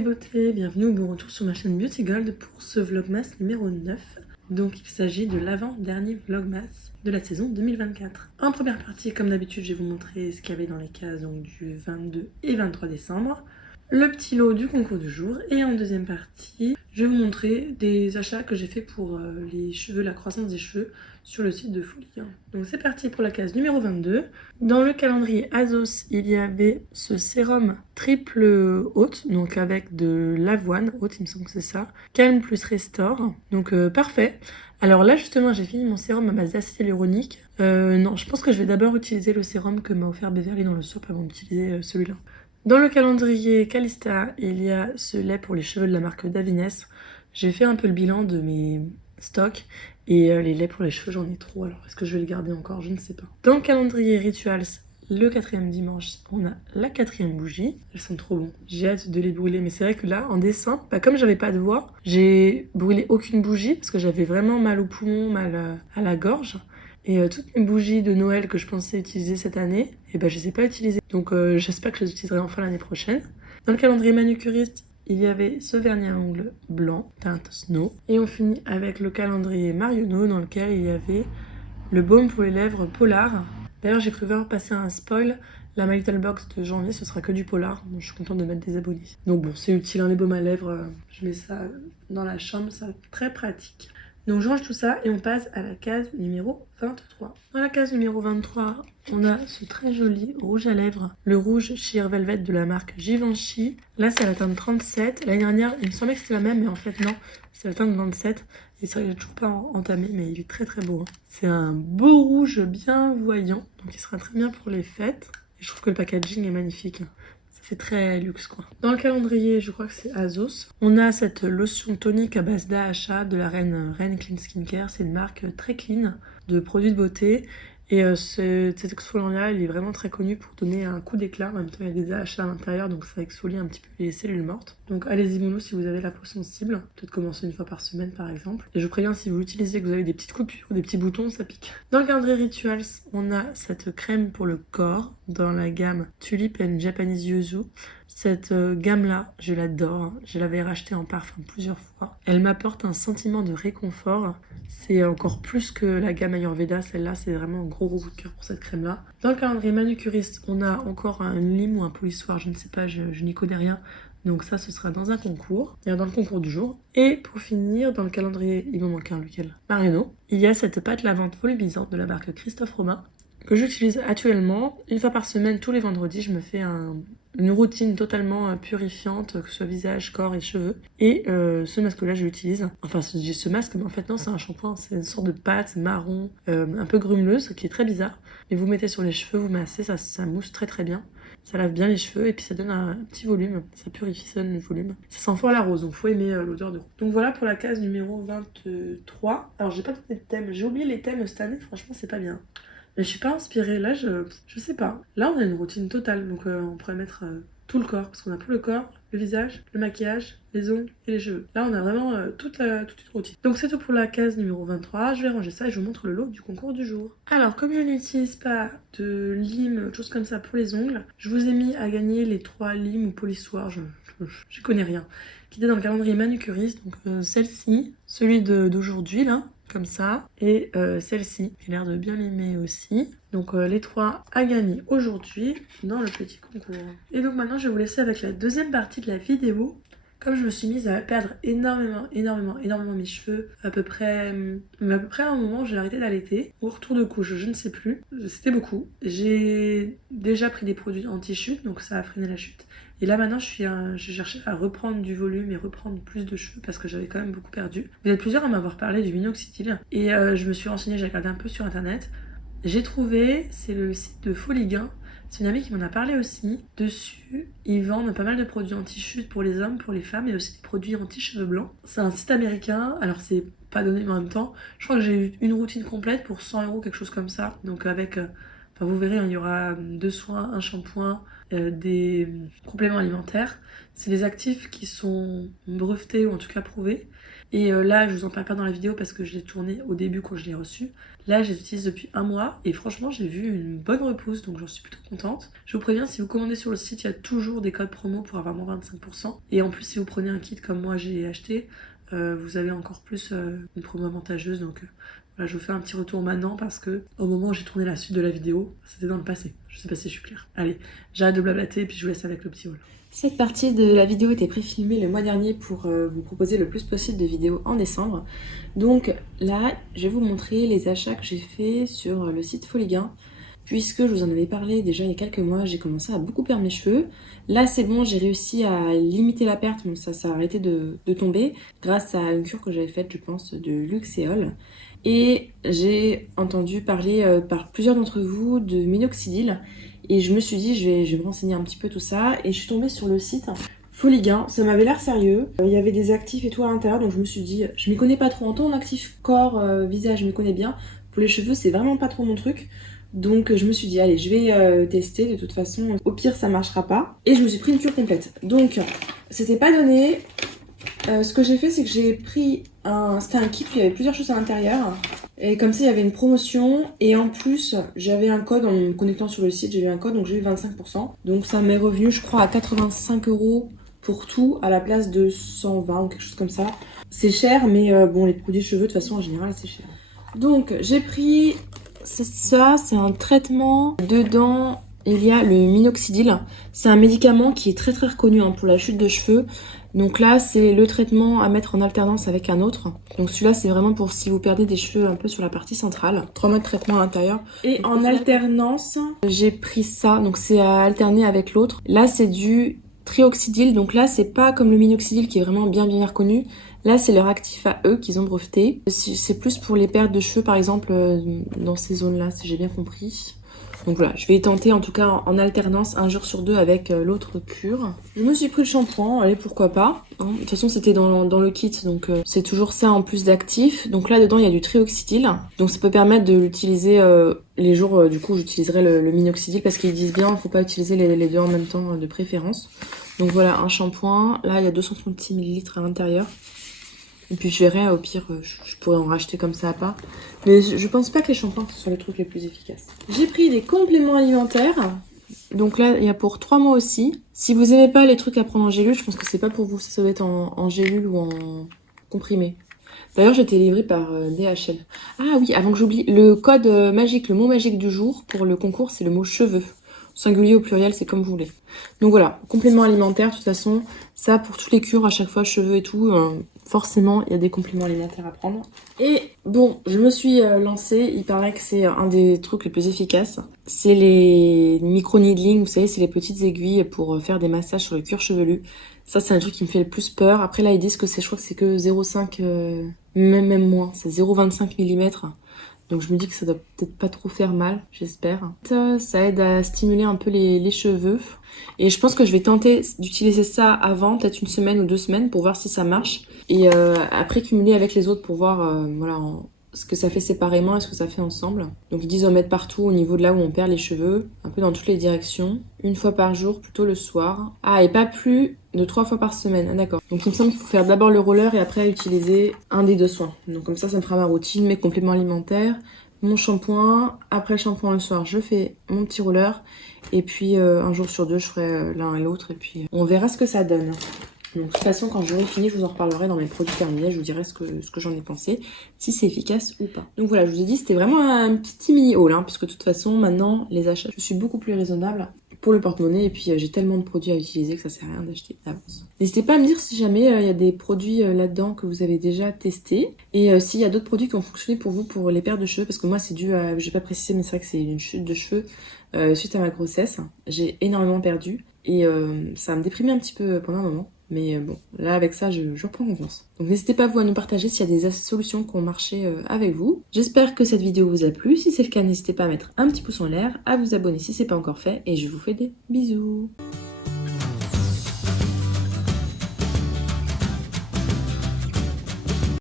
les beautés, bienvenue ou bon retour sur ma chaîne Beauty Gold pour ce vlogmas numéro 9. Donc il s'agit de l'avant-dernier vlogmas de la saison 2024. En première partie, comme d'habitude, je vais vous montrer ce qu'il y avait dans les cases donc, du 22 et 23 décembre. Le petit lot du concours du jour. Et en deuxième partie, je vais vous montrer des achats que j'ai fait pour les cheveux, la croissance des cheveux sur le site de Folie. Donc c'est parti pour la case numéro 22. Dans le calendrier Azos, il y avait ce sérum triple haute, donc avec de l'avoine haute, il me semble que c'est ça. Calme plus Restore, donc parfait. Alors là justement j'ai fini mon sérum à base d'acide hyaluronique. Non, je pense que je vais d'abord utiliser le sérum que m'a offert Beverly dans le shop avant d'utiliser celui-là. Dans le calendrier Calista, il y a ce lait pour les cheveux de la marque Davines. J'ai fait un peu le bilan de mes stocks et les laits pour les cheveux, j'en ai trop. Alors, est-ce que je vais les garder encore? Je ne sais pas. Dans le calendrier Rituals, le 4e dimanche, on a la 4e bougie. Elles sont trop bonnes. J'ai hâte de les brûler. Mais c'est vrai que là, en décembre, comme j'avais pas de voix, j'ai brûlé aucune bougie parce que j'avais vraiment mal au poumon, mal à la gorge. Et toutes mes bougies de Noël que je pensais utiliser cette année, je ne les ai pas utilisées. Donc j'espère que je les utiliserai enfin l'année prochaine. Dans le calendrier manucuriste, il y avait ce vernis à ongles blanc, teinte Snow. Et on finit avec le calendrier Marionneau dans lequel il y avait le baume pour les lèvres Polar. D'ailleurs j'ai cru voir passer un spoil. La My Little Box de janvier, ce sera que du Polar. Donc je suis contente de mettre des abonnés. Donc bon, c'est utile, les baumes à lèvres. Je mets ça dans la chambre, c'est très pratique. Donc je range tout ça et on passe à la case numéro 23. Dans la case numéro 23, on a ce très joli rouge à lèvres, le rouge Sheer Velvet de la marque Givenchy. Là c'est la teinte 37. L'année dernière, il me semblait que c'était la même, mais en fait non, c'est la teinte 27. Et c'est vrai que j'ai toujours pas entamé, mais il est très très beau. C'est un beau rouge bien voyant, donc il sera très bien pour les fêtes. Et je trouve que le packaging est magnifique. C'est très luxe quoi. Dans le calendrier, je crois que c'est Azos. On a cette lotion tonique à base d'AHA de la Reine Clean Skincare. C'est une marque très clean de produits de beauté. Et cet exfoliant-là, il est vraiment très connu pour donner un coup d'éclat. En même temps, il y a des AHA à l'intérieur, donc ça exfolie un petit peu les cellules mortes. Donc allez-y mollo si vous avez la peau sensible. Peut-être commencer une fois par semaine par exemple. Et je vous préviens, si vous l'utilisez, que vous avez des petites coupures, des petits boutons, ça pique. Dans le calendrier Rituals, on a cette crème pour le corps dans la gamme Tulip and Japanese Yuzu. Cette gamme-là, je l'adore. Je l'avais rachetée en parfum plusieurs fois. Elle m'apporte un sentiment de réconfort. C'est encore plus que la gamme Ayurveda. Celle-là, c'est vraiment un gros coup de cœur pour cette crème-là. Dans le calendrier manucuriste, on a encore un lime ou un polissoir. Je ne sais pas, je n'y connais rien. Donc ça, ce sera dans un concours, dans le concours du jour. Et pour finir, dans le calendrier, il m'en manque un, lequel? Marionneau. Il y a cette pâte lavante volumisante de la marque Christophe Romain que j'utilise actuellement. Une fois par semaine, tous les vendredis, je me fais une routine totalement purifiante, que ce soit visage, corps et cheveux. Et ce masque-là, je l'utilise. Enfin, je dis ce masque, mais en fait non, c'est un shampoing. C'est une sorte de pâte marron, un peu grumeleuse, qui est très bizarre. Mais vous mettez sur les cheveux, vous massez, ça mousse très très bien. Ça lave bien les cheveux et puis ça donne un petit volume. Ça purifie, ça donne du volume. Ça sent fort la rose, donc faut aimer l'odeur de rose. Donc voilà pour la case numéro 23. Alors j'ai pas donné de thème. J'ai oublié les thèmes cette année, franchement c'est pas bien. Mais je suis pas inspirée, là je sais pas. Là on a une routine totale, donc on pourrait mettre tout le corps, parce qu'on a pour le corps, le visage, le maquillage, les ongles et les cheveux. Là on a vraiment toute une routine. Donc c'est tout pour la case numéro 23, je vais ranger ça et je vous montre le lot du concours du jour. Alors comme je n'utilise pas de lime, choses comme ça pour les ongles, je vous ai mis à gagner les 3 limes ou polissoirs, je connais rien, qui étaient dans le calendrier manucuriste, donc celle-ci, celui d'aujourd'hui là, comme ça, et celle-ci qui a l'air de bien limer aussi. Donc les 3 à gagner aujourd'hui dans le petit concours. Et donc maintenant je vais vous laisser avec la deuxième partie de la vidéo. Comme je me suis mise à perdre énormément mes cheveux, à peu près à un moment j'ai arrêté d'allaiter, au retour de couche, je ne sais plus, c'était beaucoup. J'ai déjà pris des produits anti-chute, donc ça a freiné la chute. Et là maintenant je cherchais à reprendre du volume et reprendre plus de cheveux parce que j'avais quand même beaucoup perdu. Vous êtes plusieurs à m'avoir parlé du minoxidil et je me suis renseignée, j'ai regardé un peu sur internet. J'ai trouvé, c'est le site de Foligain. C'est une amie qui m'en a parlé aussi. Dessus, ils vendent pas mal de produits anti-chute pour les hommes, pour les femmes et aussi des produits anti-cheveux blancs. C'est un site américain, alors c'est pas donné mais en même temps. Je crois que j'ai eu une routine complète pour 100 €, quelque chose comme ça. Donc avec, enfin vous verrez, il y aura 2 soins, un shampoing des compléments alimentaires. C'est des actifs qui sont brevetés ou en tout cas prouvés. Et là, je vous en parle pas dans la vidéo parce que je l'ai tourné au début quand je l'ai reçu. Là, je les utilise depuis un mois et franchement, j'ai vu une bonne repousse, donc j'en suis plutôt contente. Je vous préviens, si vous commandez sur le site, il y a toujours des codes promo pour avoir moins 25%. Et en plus, si vous prenez un kit comme moi j'ai acheté, vous avez encore plus une promo avantageuse. Donc voilà, je vous fais un petit retour maintenant parce que au moment où j'ai tourné la suite de la vidéo, c'était dans le passé. Je sais pas si je suis claire. Allez, j'arrête de blablater et puis je vous laisse avec le petit haul. Cette partie de la vidéo était pré-filmée le mois dernier pour vous proposer le plus possible de vidéos en décembre. Donc là, je vais vous montrer les achats que j'ai fait sur le site Foligain. Puisque je vous en avais parlé déjà il y a quelques mois, j'ai commencé à beaucoup perdre mes cheveux. Là c'est bon, j'ai réussi à limiter la perte, donc ça a arrêté de tomber grâce à une cure que j'avais faite, je pense, de Luxéol. Et j'ai entendu parler par plusieurs d'entre vous de minoxidil. Et je me suis dit, je vais me renseigner un petit peu tout ça. Et je suis tombée sur le site Foligain. Ça m'avait l'air sérieux. Il y avait des actifs et tout à l'intérieur. Donc je me suis dit, je m'y connais pas trop. En tant qu'actif corps, visage, je m'y connais bien. Pour les cheveux, c'est vraiment pas trop mon truc. Donc je me suis dit, allez, je vais tester. De toute façon, au pire, ça marchera pas. Et je me suis pris une cure complète. Donc, c'était pas donné. Ce que j'ai fait, c'est que j'ai pris c'était un kit où il y avait plusieurs choses à l'intérieur. Et comme ça, il y avait une promotion. Et en plus, j'avais un code en me connectant sur le site. J'ai eu un code, donc j'ai eu 25%. Donc ça m'est revenu, je crois, à 85 € pour tout, à la place de 120 ou quelque chose comme ça. C'est cher, mais bon, les produits de cheveux, de toute façon, en général, c'est cher. Donc, j'ai pris ça. C'est un traitement. Dedans, il y a le minoxidil. C'est un médicament qui est très très reconnu pour la chute de cheveux. Donc là, c'est le traitement à mettre en alternance avec un autre. Donc celui-là, c'est vraiment pour si vous perdez des cheveux un peu sur la partie centrale. 3 mois de traitement à l'intérieur. Et en alternance, j'ai pris ça. Donc c'est à alterner avec l'autre. Là, c'est du trioxydil. Donc là, c'est pas comme le minoxidil qui est vraiment bien reconnu. Là, c'est leur actif à eux qu'ils ont breveté. C'est plus pour les pertes de cheveux, par exemple, dans ces zones-là, si j'ai bien compris. Donc voilà, je vais tenter en tout cas en alternance un jour sur deux avec l'autre cure. Je me suis pris le shampoing, allez pourquoi pas. De toute façon c'était dans le kit, donc c'est toujours ça en plus d'actif. Donc là dedans il y a du trioxydil, donc ça peut permettre de l'utiliser les jours, du coup j'utiliserai le minoxidil parce qu'ils disent bien il ne faut pas utiliser les deux en même temps de préférence. Donc voilà un shampoing, là il y a 236 ml à l'intérieur. Et puis je verrai, au pire, je pourrais en racheter comme ça à part. Mais je pense pas que les shampoings ce sont les trucs les plus efficaces. J'ai pris des compléments alimentaires. Donc là, il y a pour 3 mois aussi. Si vous aimez pas les trucs à prendre en gélule, je pense que c'est pas pour vous. Ça doit être en gélule ou en comprimé. D'ailleurs, j'ai été livrée par DHL. Ah oui, avant que j'oublie, le code magique, le mot magique du jour pour le concours, c'est le mot cheveux. Singulier au pluriel, c'est comme vous voulez. Donc voilà, compléments alimentaires, de toute façon, ça pour toutes les cures, à chaque fois, cheveux et tout, forcément, il y a des compléments alimentaires à prendre. Et bon, je me suis lancée, il paraît que c'est un des trucs les plus efficaces. C'est les micro-needling, vous savez, c'est les petites aiguilles pour faire des massages sur le cuir chevelu. Ça, c'est un truc qui me fait le plus peur. Après, là, ils disent que je crois que c'est que 0,5, même moins, c'est 0,25 mm. Donc je me dis que ça doit peut-être pas trop faire mal, j'espère. Ça aide à stimuler un peu les cheveux. Et je pense que je vais tenter d'utiliser ça avant, peut-être 1 semaine ou 2 semaines pour voir si ça marche. Et après cumuler avec les autres pour voir voilà, ce que ça fait séparément et ce que ça fait ensemble. Donc ils disent en mettre partout au niveau de là où on perd les cheveux, un peu dans toutes les directions. 1 fois par jour, plutôt le soir. Ah, et pas plus de 3 fois par semaine. Ah d'accord. Donc il me semble qu'il faut faire d'abord le roller et après utiliser un des 2 soins. Donc comme ça me fera ma routine, mes compléments alimentaires, mon shampoing. Après le shampoing le soir, je fais mon petit roller. Et puis un jour sur 2, je ferai l'un et l'autre. Et puis on verra ce que ça donne. Donc de toute façon, quand j'aurai fini, je vous en reparlerai dans mes produits terminés. Je vous dirai ce que j'en ai pensé, si c'est efficace ou pas. Donc voilà, je vous ai dit, c'était vraiment un petit mini haul, puisque de toute façon, maintenant, les achats, je suis beaucoup plus raisonnable pour le porte-monnaie. Et puis j'ai tellement de produits à utiliser que ça sert à rien d'acheter d'avance. N'hésitez pas à me dire si jamais il y a des produits là-dedans que vous avez déjà testés. Et s'il y a d'autres produits qui ont fonctionné pour vous pour les pertes de cheveux. Parce que moi, c'est dû à, j'ai pas précisé, mais c'est vrai que c'est une chute de cheveux suite à ma grossesse. J'ai énormément perdu. Et ça me déprimait un petit peu pendant un moment. Mais bon, là avec ça, je reprends confiance. Donc n'hésitez pas vous à nous partager s'il y a des solutions qui ont marché avec vous. J'espère que cette vidéo vous a plu. Si c'est le cas, n'hésitez pas à mettre un petit pouce en l'air, à vous abonner si c'est pas encore fait. Et je vous fais des bisous.